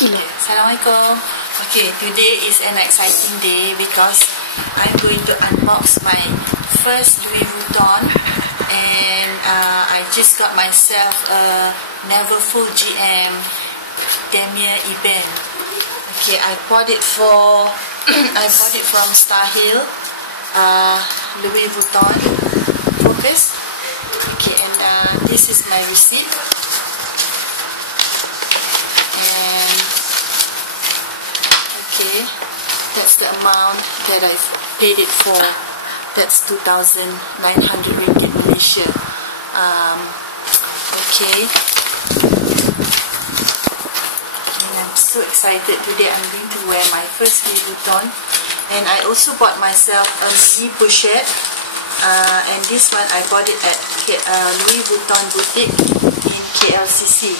Assalamualaikum. Okay, today is an exciting day because I'm going to unbox my first Louis Vuitton, and I just got myself a Neverfull GM Damier ebene. Okay, I bought it from Starhill, Louis Vuitton. Focus. Okay, and this is my receipt. Okay, that's the amount that I paid it for. That's 2,900 ringgit Malaysia. Okay. And I'm so excited today. I'm going to wear my first Louis Vuitton, and I also bought myself a mini pochette. And this one I bought it at Louis Vuitton boutique in KLCC.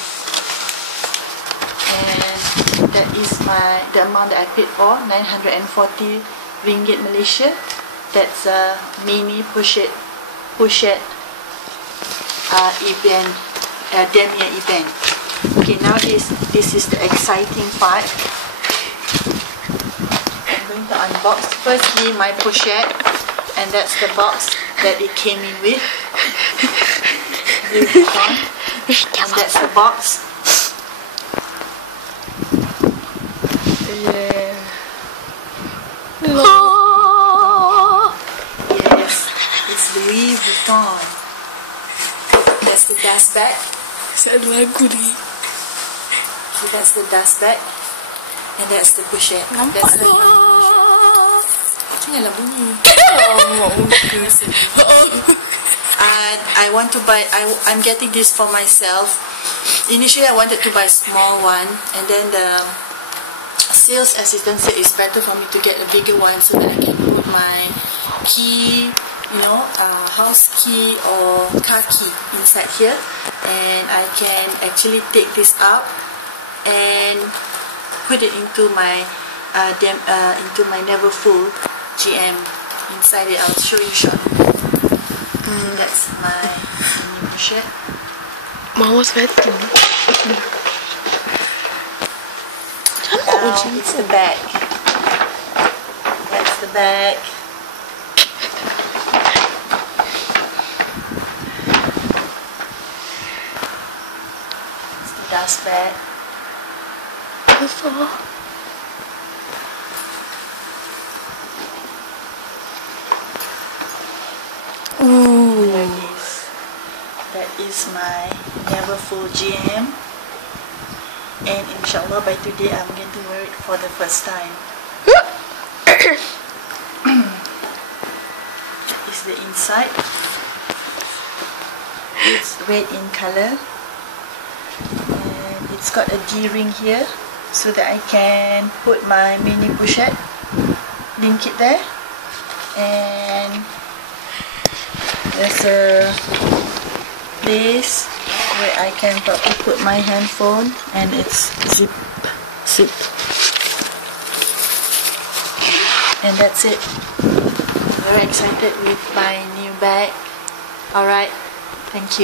And that is the amount that I paid for, 940 ringgit Malaysia. That's a mini pochette ebene, Damier ebene. Okay, now this is the exciting part. I'm going to unbox firstly my pochette, and that's the box that it came in with. And that's the box. Yeah. Oh. Yes, it's Louis Vuitton. That's the dust bag. Satu lagu ni. So that's the dust bag, and that's the pochette. That's the pochette. Janganlah bunyi. I want to buy. I'm getting this for myself. Initially, I wanted to buy a small one, and then the sales assistant said it's better for me to get a bigger one so that I can put my key, house key or car key inside here, and I can actually take this out and put it into my Neverfull GM inside it. I'll show you shortly. That's my mini pochette. Mama sweating. Now it's the bag. That's the bag. It's the dust bag. Ooh. There it is. That is my Neverfull GM. And inshallah by today I'm going to wear it for the first time. Is the inside. It's red in color, and it's got a D-ring here so that I can put my mini pochette, link it there, and there's a place where I can probably put my handphone, and it's zip, and that's it. Very excited with my new bag. Alright, thank you.